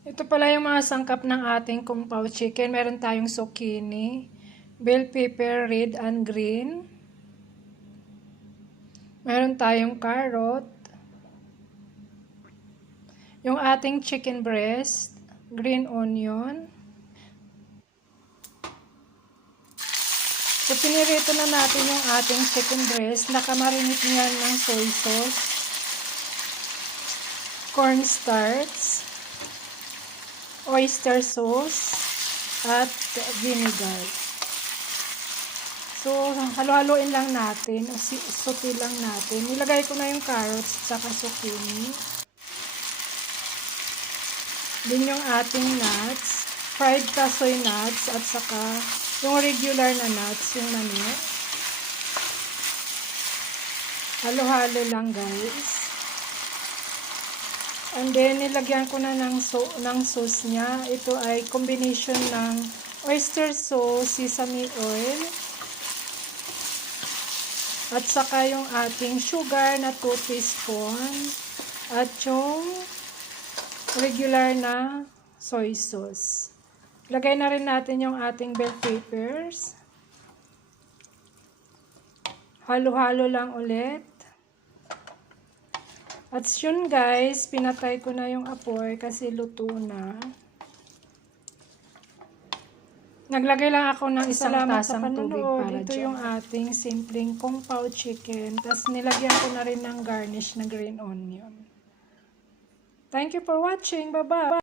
Ito pala yung mga sangkap ng ating kung pao chicken. Meron tayong zucchini, bell pepper, red and green. Meron tayong carrot. Yung ating chicken breast, green onion. So, pinirito na natin yung ating chicken breast. Nakamarinate niyan ng soy sauce, cornstarch, oyster sauce, at vinegar. So, halo-haloin lang natin, o sauté lang natin. Nilagay ko na yung carrots at saka zucchini. Din yung ating nuts, fried kasoy nuts, at saka yung regular na nuts, yung mani. Halo-halo lang, guys. And then, nilagyan ko na ng sauce niya. Ito ay combination ng oyster sauce, sesame oil, at saka yung ating sugar na 2 teaspoon, at yung regular na soy sauce. Lagay na rin natin yung ating bell peppers. Halo-halo lang ulit. At yun guys, pinatay ko na yung apoy kasi luto na. Naglagay lang ako ng isang tasang tubig para ito dyan. Yung ating simpleng kung pao chicken. Tapos nilagyan ko na rin ng garnish na green onion. Thank you for watching. Bye-bye.